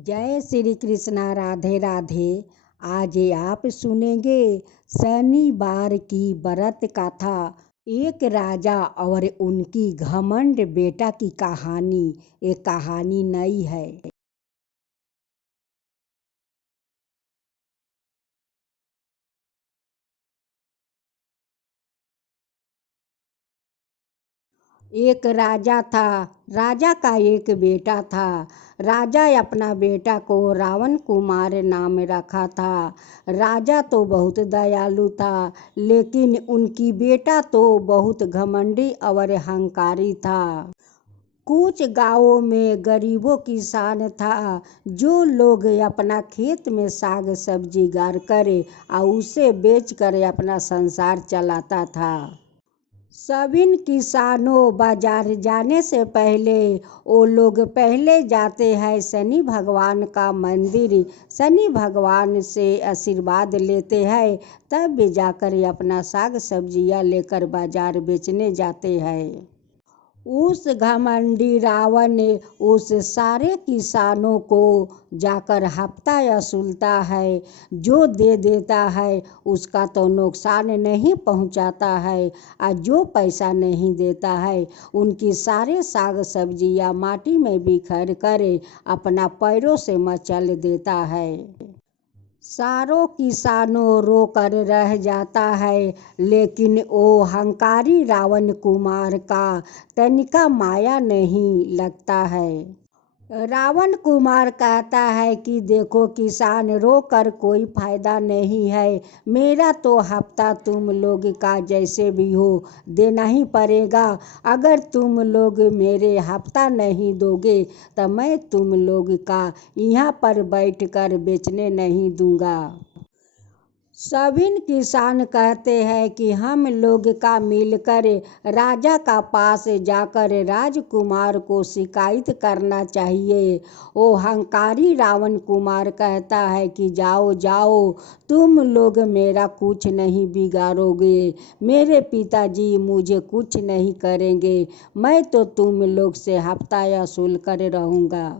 जय श्री कृष्णा, राधे राधे। आज आप सुनेंगे शनिवार की व्रत कथा। एक राजा और उनकी घमंड बेटा की कहानी। एक कहानी नई है। एक राजा था। राजा का एक बेटा था। राजा अपना बेटा को रावण कुमार नाम रखा था। राजा तो बहुत दयालु था, लेकिन उनकी बेटा तो बहुत घमंडी और अहंकारी था। कुछ गांवों में गरीबों किसान था, जो लोग अपना खेत में साग सब्जी गाड़ कर और उसे बेच कर अपना संसार चलाता था। सभी किसानों बाजार जाने से पहले वो लोग पहले जाते हैं शनि भगवान का मंदिर। शनि भगवान से आशीर्वाद लेते हैं, तब भी जाकर अपना साग सब्जियां लेकर बाजार बेचने जाते हैं। उस घमंडी रावण ने उस सारे किसानों को जाकर हफ्ता वसूलता है। जो दे देता है उसका तो नुकसान नहीं पहुंचाता है, और जो पैसा नहीं देता है उनकी सारे साग सब्जियां माटी में बिखेर कर अपना पैरों से मचल देता है। सारों किसानों रो कर रह जाता है, लेकिन वो हंकारी रावण कुमार का तनिका माया नहीं लगता है। रावण कुमार कहता है कि देखो किसान, रो कर कोई फायदा नहीं है। मेरा तो हफ्ता तुम लोग का जैसे भी हो देना ही पड़ेगा। अगर तुम लोग मेरे हफ्ता नहीं दोगे तो मैं तुम लोग का यहाँ पर बैठ कर बेचने नहीं दूंगा। सभी किसान कहते हैं कि हम लोग का मिलकर राजा का पास जाकर राजकुमार को शिकायत करना चाहिए। वो हंकारी रावण कुमार कहता है कि जाओ जाओ, तुम लोग मेरा कुछ नहीं बिगाड़ोगे। मेरे पिताजी मुझे कुछ नहीं करेंगे। मैं तो तुम लोग से हफ्ता वसूल कर रहूँगा।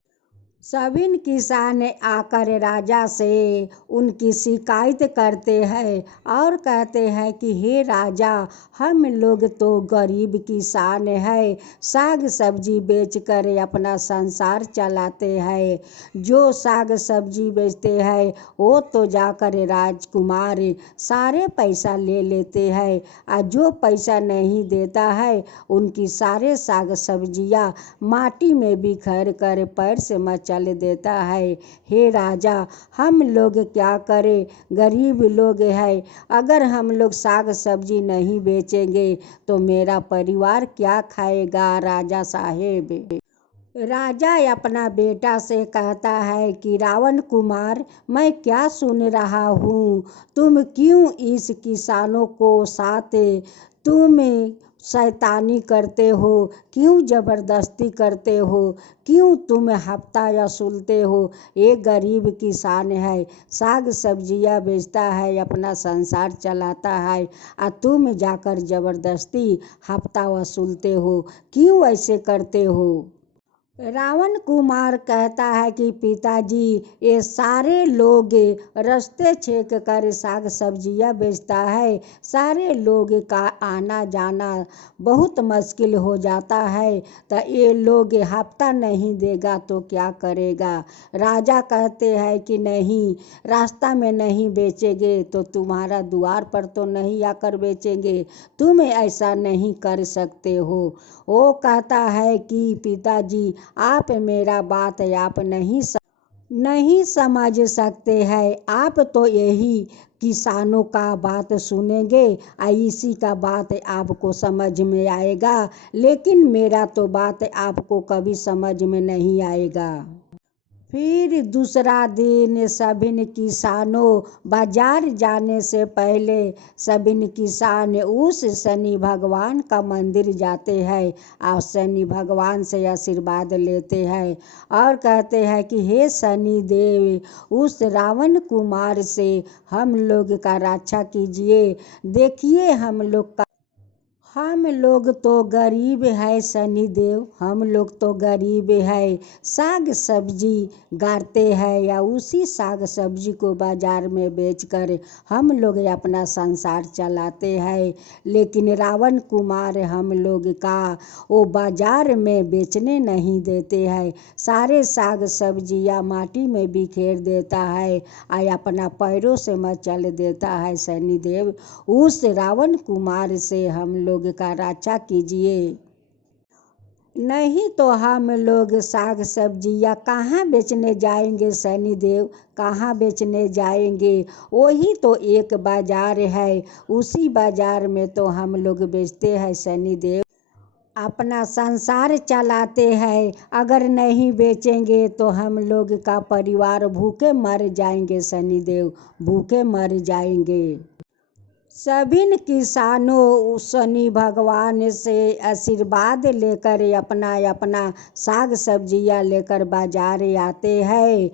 सभी किसान आकर राजा से उनकी शिकायत करते हैं और कहते हैं कि हे राजा, हम लोग तो गरीब किसान हैं, साग सब्जी बेचकर अपना संसार चलाते हैं। जो साग सब्जी बेचते हैं वो तो जाकर राजकुमार सारे पैसा ले लेते हैं, और जो पैसा नहीं देता है उनकी सारे साग सब्जियां माटी में बिखेर कर पैर से चल देता है। हे राजा, हम लोग क्या करें, गरीब लोग हैं। अगर हम लोग साग सब्जी नहीं बेचेंगे तो मेरा परिवार क्या खाएगा राजा साहेब। राजा अपना बेटा से कहता है कि रावण कुमार, मैं क्या सुन रहा हूँ, तुम क्यों इस किसानों को साथ तुम शैतानी करते हो, क्यों ज़बरदस्ती करते हो, क्यों तुम हफ्ता वसूलते हो। एक गरीब किसान है, साग सब्जियां बेचता है, अपना संसार चलाता है, और तुम जाकर ज़बरदस्ती हफ्ता वसूलते हो, क्यों ऐसे करते हो। रावण कुमार कहता है कि पिताजी, ये सारे लोग रास्ते छेक कर साग सब्जियां बेचता है, सारे लोग का आना जाना बहुत मुश्किल हो जाता है, तो ये लोग हफ्ता नहीं देगा तो क्या करेगा। राजा कहते हैं कि नहीं, रास्ता में नहीं बेचेंगे तो तुम्हारा द्वार पर तो नहीं आकर बेचेंगे, तुम ऐसा नहीं कर सकते हो। वो कहता है कि पिताजी, आप मेरा बात आप नहीं समझ सकते हैं। आप तो यही किसानों का बात सुनेंगे और इसी का बात आपको समझ में आएगा, लेकिन मेरा तो बात आपको कभी समझ में नहीं आएगा। फिर दूसरा दिन सभी किसानों बाजार जाने से पहले सभी किसान उस शनि भगवान का मंदिर जाते हैं और शनि भगवान से आशीर्वाद लेते हैं और कहते हैं कि हे शनि देव, उस रावण कुमार से हम लोग का रक्षा कीजिए। देखिए हम लोग तो गरीब है शनि देव, हम लोग तो गरीब है। साग सब्जी गाड़ते हैं या उसी साग सब्जी को बाजार में बेचकर हम लोग अपना संसार चलाते हैं। लेकिन रावण कुमार हम लोग का वो बाजार में बेचने नहीं देते हैं। सारे साग सब्जियाँ माटी में बिखेर देता है और अपना पैरों से मचल देता है। शनि देव, उस रावण कुमार से हम लोग का रक्षा कीजिए, नहीं तो हम लोग साग सब्जियाँ कहाँ बेचने जाएंगे। शनि देव, कहाँ बेचने जाएंगे? वही तो एक बाजार है, उसी बाजार में तो हम लोग बेचते हैं। शनि देव, अपना संसार चलाते हैं। अगर नहीं बेचेंगे तो हम लोग का परिवार भूखे मर जाएंगे। शनि देव, भूखे मर जाएंगे। सभी किसानों शनि भगवान से आशीर्वाद लेकर अपना अपना साग सब्जियां लेकर बाजार आते हैं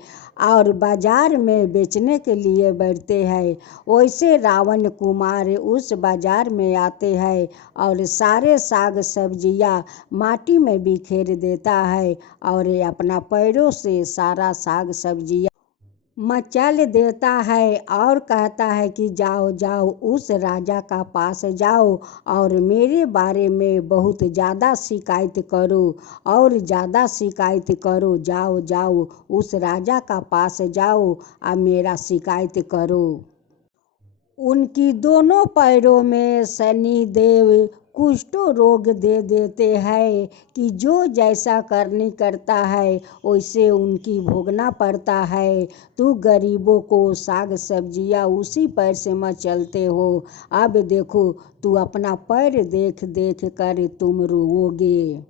और बाजार में बेचने के लिए बैठते हैं। वैसे रावण कुमार उस बाजार में आते हैं और सारे साग सब्जियां माटी में बिखेर देता है और अपना पैरों से सारा साग सब्जियां मचल देता है और कहता है कि जाओ जाओ उस राजा का पास जाओ और मेरे बारे में बहुत ज़्यादा शिकायत करो और ज़्यादा शिकायत करो। जाओ जाओ उस राजा का पास जाओ और मेरा शिकायत करो। उनकी दोनों पैरों में शनि देव कुष्ठो रोग दे देते हैं कि जो जैसा करनी करता है वैसे उनकी भोगना पड़ता है। तू गरीबों को साग सब्जियां उसी पैर से मचलते हो। अब देखो तू अपना पैर देख देख कर तुम रोओगे।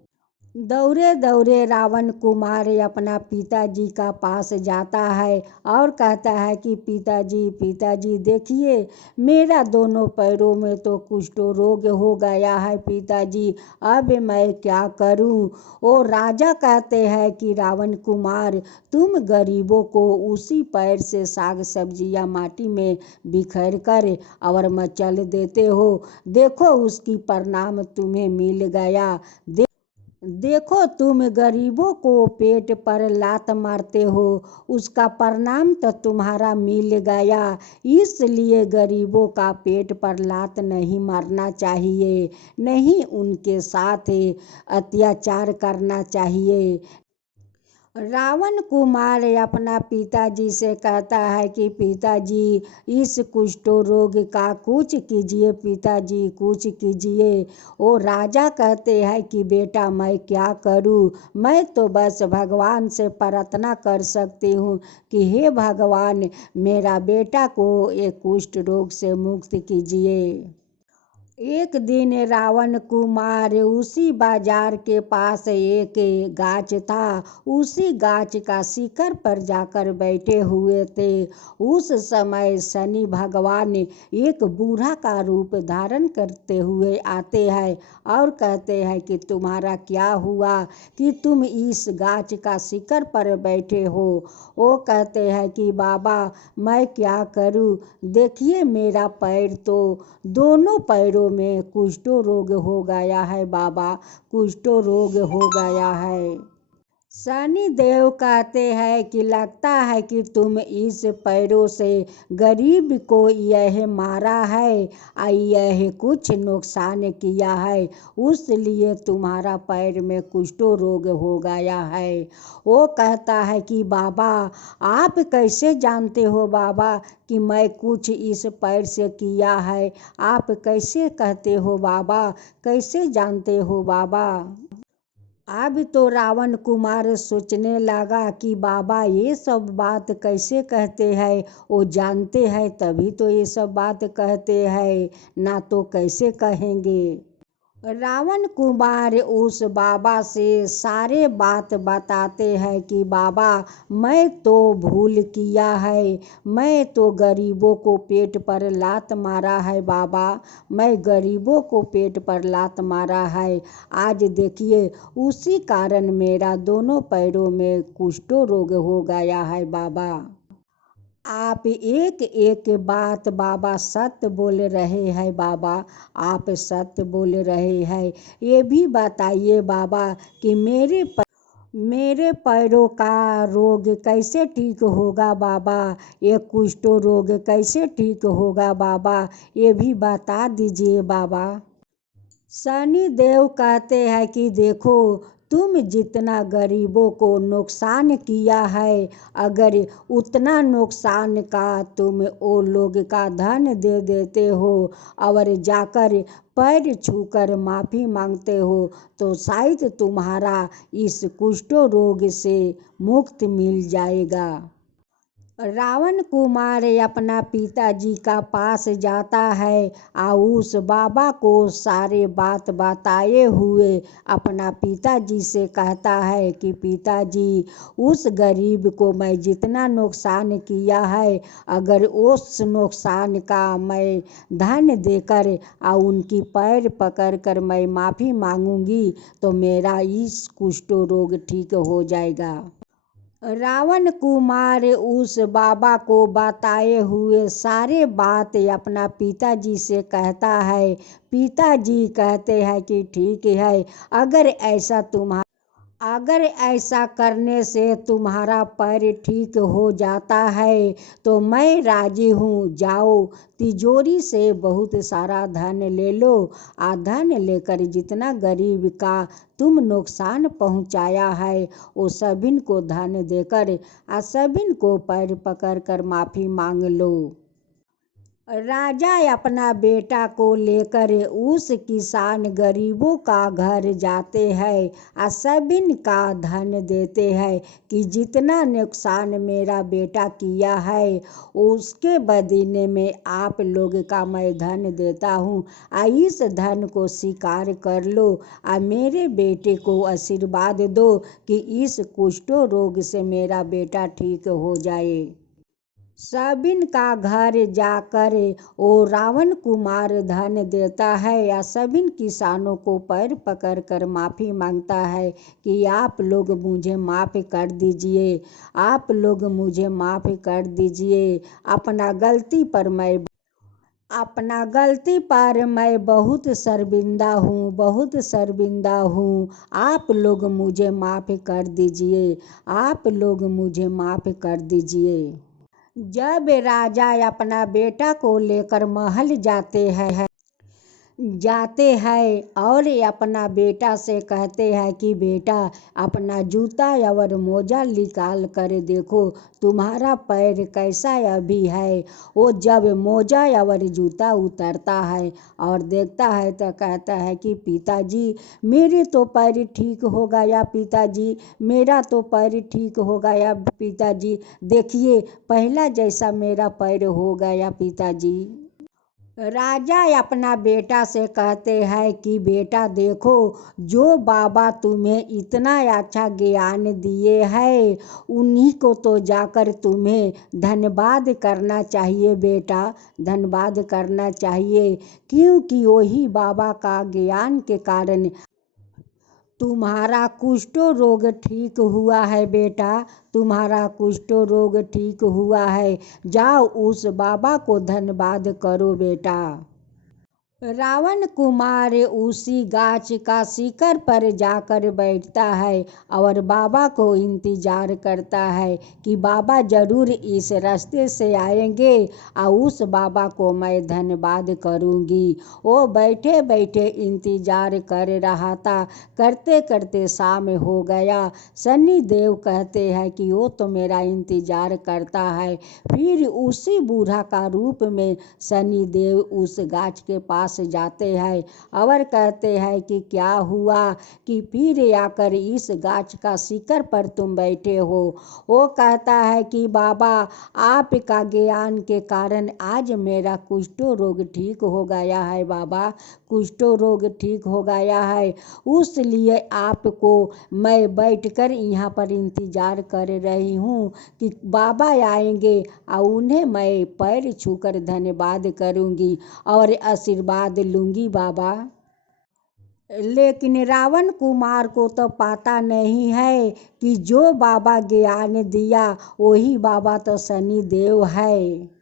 दौड़े दौड़े रावण कुमार अपना पिताजी का पास जाता है और कहता है कि पिताजी पिताजी देखिए, मेरा दोनों पैरों में तो कुष्ठ रोग हो गया है पिताजी, अब मैं क्या करूं? वो राजा कहते हैं कि रावण कुमार, तुम गरीबों को उसी पैर से साग सब्जियां माटी में बिखेर कर और मचल देते हो। देखो उसकी परिणाम तुम्हें मिल गया। देखो तुम गरीबों को पेट पर लात मारते हो, उसका परिणाम तो तुम्हारा मिल गया। इसलिए गरीबों का पेट पर लात नहीं मारना चाहिए, नहीं उनके साथ अत्याचार करना चाहिए। रावण कुमार अपना पिताजी से कहता है कि पिताजी इस कुष्ठ रोग का कुछ कीजिए, पिताजी कुछ कीजिए। वो राजा कहते हैं कि बेटा मैं क्या करूं, मैं तो बस भगवान से प्रार्थना कर सकती हूं कि हे भगवान मेरा बेटा को ये कुष्ठ रोग से मुक्त कीजिए। एक दिन रावण कुमार उसी बाजार के पास एक गाछ था, उसी गाछ का शिखर पर जाकर बैठे हुए थे। उस समय शनि भगवान एक बूढ़ा का रूप धारण करते हुए आते हैं और कहते हैं कि तुम्हारा क्या हुआ कि तुम इस गाछ का शिखर पर बैठे हो? वो कहते हैं कि बाबा मैं क्या करूं, देखिए मेरा पैर तो दोनों पैरों में कुष्ठ रोग हो गया है बाबा, कुष्ठ रोग हो गया है। शनि देव कहते हैं कि लगता है कि तुम इस पैरों से गरीब को यह मारा है और यह कुछ नुकसान किया है, उसलिए तुम्हारा पैर में कुष्ठ रोग हो गया है। वो कहता है कि बाबा आप कैसे जानते हो बाबा कि मैं कुछ इस पैर से किया है? आप कैसे कहते हो बाबा, कैसे जानते हो बाबा? अब तो रावण कुमार सोचने लगा कि बाबा ये सब बात कैसे कहते हैं, वो जानते हैं तभी तो ये सब बात कहते हैं, ना तो कैसे कहेंगे। रावण कुमार उस बाबा से सारे बात बताते हैं कि बाबा मैं तो भूल किया है, मैं तो गरीबों को पेट पर लात मारा है बाबा, मैं गरीबों को पेट पर लात मारा है। आज देखिए उसी कारण मेरा दोनों पैरों में कुष्ठ रोग हो गया है बाबा। आप एक एक बात बाबा सत्य बोल रहे हैं बाबा, आप सत्य बोल रहे हैं। ये भी बताइए बाबा कि मेरे पैरों का रोग कैसे ठीक होगा बाबा, ये कुष्ठ रोग कैसे ठीक होगा बाबा, ये भी बता दीजिए बाबा। शनि देव कहते हैं कि देखो, तुम जितना गरीबों को नुकसान किया है, अगर उतना नुकसान का तुम वो लोग का धन दे देते हो और जाकर पैर छूकर माफ़ी मांगते हो, तो शायद तुम्हारा इस कुष्ठ रोग से मुक्त मिल जाएगा। रावण कुमार अपना पिताजी का पास जाता है और उस बाबा को सारे बात बताए हुए अपना पिताजी से कहता है कि पिताजी, उस गरीब को मैं जितना नुकसान किया है, अगर उस नुकसान का मैं धन देकर और उनकी पैर पकड़कर मैं माफ़ी मांगूंगी तो मेरा इस कुष्ठ रोग ठीक हो जाएगा। रावण कुमार उस बाबा को बताए हुए सारे बात अपना पिताजी से कहता है। पिताजी कहते हैं कि ठीक है, अगर ऐसा करने से तुम्हारा पैर ठीक हो जाता है तो मैं राजी हूँ। जाओ, तिजोरी से बहुत सारा धन ले लो, आ धन लेकर जितना गरीब का तुम नुकसान पहुँचाया है वो सभिन को धन देकर आ सभिन को पैर पकड़ कर माफ़ी मांग लो। राजा अपना बेटा को लेकर उस किसान गरीबों का घर जाते हैं और सभिन का धन देते हैं कि जितना नुकसान मेरा बेटा किया है उसके बदले में आप लोग का मैं धन देता हूँ, इस धन को स्वीकार कर लो और मेरे बेटे को आशीर्वाद दो कि इस कुष्ठ रोग से मेरा बेटा ठीक हो जाए। सबिन का घर जाकर वो रावण कुमार धन देता है या सबिन किसानों को पैर पकड़कर माफ़ी मांगता है कि आप लोग मुझे माफ़ कर दीजिए, आप लोग मुझे माफ़ कर दीजिए। अपना गलती पर मैं बहुत शर्मिंदा हूँ, बहुत शर्मिंदा हूँ। आप लोग मुझे माफ़ कर दीजिए, आप लोग मुझे माफ़ कर दीजिए। जब राजा अपना बेटा को लेकर महल जाते हैं और अपना बेटा से कहते हैं कि बेटा, अपना जूता और मोजा निकाल कर देखो तुम्हारा पैर कैसा अभी है। वो जब मोजा और जूता उतरता है और देखता है तो कहता है कि पिताजी, मेरे तो पैर ठीक हो गया पिताजी, मेरा तो पैर ठीक हो गया पिताजी, देखिए पहला जैसा मेरा पैर हो गया पिताजी। राजा अपना बेटा से कहते हैं कि बेटा देखो, जो बाबा तुम्हें इतना अच्छा ज्ञान दिए हैं उन्हीं को तो जाकर तुम्हें धन्यवाद करना चाहिए बेटा, धन्यवाद करना चाहिए, क्योंकि वही बाबा का ज्ञान के कारण तुम्हारा कुष्ठ रोग ठीक हुआ है बेटा, तुम्हारा कुष्ठ रोग ठीक हुआ है। जाओ उस बाबा को धन्यवाद करो बेटा। रावण कुमार उसी गाछ का शिखर पर जाकर बैठता है और बाबा को इंतजार करता है कि बाबा जरूर इस रास्ते से आएंगे और उस बाबा को मैं धन्यवाद करूंगी। वो बैठे बैठे इंतजार कर रहा था। करते करते शाम हो गया। शनि देव कहते हैं कि वो तो मेरा इंतजार करता है। फिर उसी बूढ़ा का रूप में शनि देव उस गाछ के पास जाते हैं और कहते हैं कि क्या हुआ कि फिर आकर इस गाछ का शिखर पर तुम बैठे हो। वो कहता है कि बाबा, आपका ज्ञान के कारण आज मेरा कुष्ठ रोग ठीक हो गया है बाबा, कुष्ठ रोग ठीक हो गया है, उसलिए आपको मैं बैठकर यहाँ पर इंतजार कर रही हूँ कि बाबा आएंगे और उन्हें मैं पैर छूकर धन्यवाद करूँगी और आशीर्वाद लूँगी बाबा। लेकिन रावण कुमार को तो पता नहीं है कि जो बाबा ज्ञान दिया वही बाबा तो शनि देव है।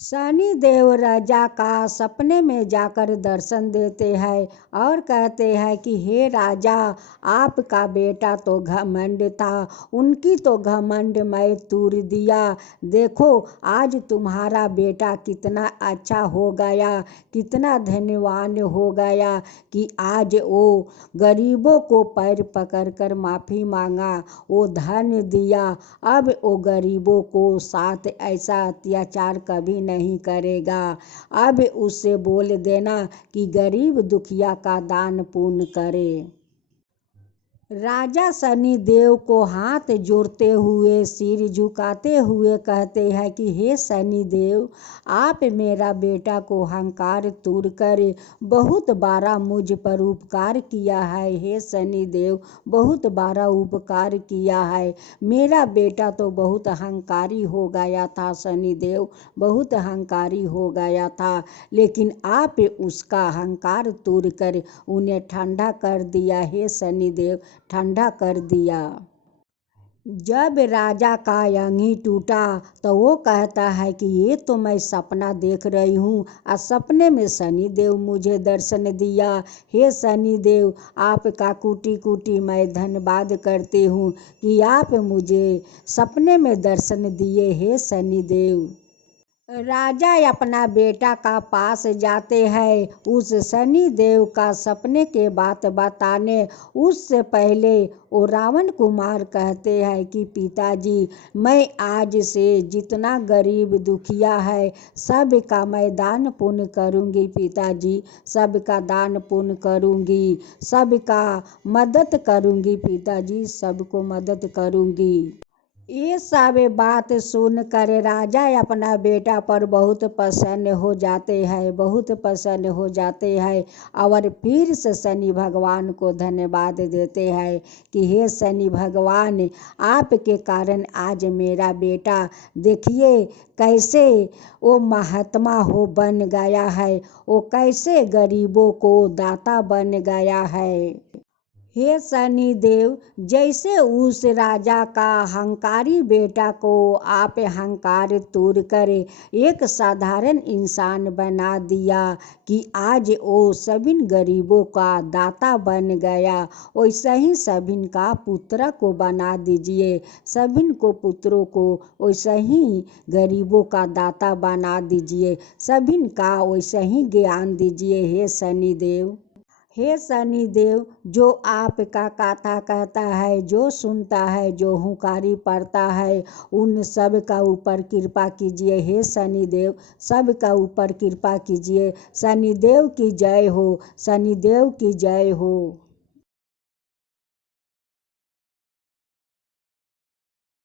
शनि देव राजा का सपने में जाकर दर्शन देते हैं और कहते हैं कि हे राजा, आपका बेटा तो घमंड था, उनकी तो घमंड मैं तूर दिया। देखो आज तुम्हारा बेटा कितना अच्छा हो गया, कितना धन्यवान हो गया कि आज वो गरीबों को पैर पकड़कर माफ़ी मांगा, वो धन दिया। अब वो गरीबों को साथ ऐसा अत्याचार कभी नहीं करेगा। अब उससे बोल देना कि गरीब दुखिया का दान पुण्य करे। राजा शनि देव को हाथ जोड़ते हुए सिर झुकाते हुए कहते हैं कि हे शनि देव, आप मेरा बेटा को अहंकार तोड़ कर बहुत बड़ा मुझ पर उपकार किया है। हे शनि देव, बहुत बड़ा उपकार किया है। मेरा बेटा तो बहुत अहंकारी हो गया था शनि देव, बहुत अहंकारी हो गया था, लेकिन आप उसका अहंकार तोड़ कर उन्हें ठंडा कर दिया। हे शनि देव, ठंडा कर दिया। जब राजा का अंगी टूटा तो वो कहता है कि ये तो मैं सपना देख रही हूँ और सपने में शनि देव मुझे दर्शन दिया। हे शनि देव, आपका कोटि कोटि मैं धन्यवाद करती हूँ कि आप मुझे सपने में दर्शन दिए। हे शनि देव। राजा अपना बेटा का पास जाते हैं उस शनि देव का सपने के बात बताने। उससे पहले वो रावण कुमार कहते हैं कि पिताजी, मैं आज से जितना गरीब दुखिया है सबका मैं दान पुण्य करूँगी पिताजी, सबका दान पुण्य करूँगी, सबका मदद करूँगी पिताजी, सबको मदद करूँगी। ये सब बात सुनकर राजा अपना बेटा पर बहुत प्रसन्न हो जाते हैं, बहुत प्रसन्न हो जाते हैं और फिर से शनि भगवान को धन्यवाद देते हैं कि हे शनि भगवान, आपके कारण आज मेरा बेटा देखिए कैसे वो महात्मा हो बन गया है, वो कैसे गरीबों को दाता बन गया है। हे शनि देव, जैसे उस राजा का अहंकारी बेटा को आप अहंकार तोड़ कर एक साधारण इंसान बना दिया कि आज वो सभी गरीबों का दाता बन गया, वैसे ही सभी का पुत्र को बना दीजिए, सभी को पुत्रों को वैसे ही गरीबों का दाता बना दीजिए, सभी का वैसे ही ज्ञान दीजिए। हे शनि देव। हे शनि देव, जो आपका कथा कहता है, जो सुनता है, जो हुंकारी पड़ता है, उन सब का ऊपर कृपा कीजिए। हे शनि देव, सब का ऊपर कृपा कीजिए। शनि देव की जय हो, शनि देव की जय हो।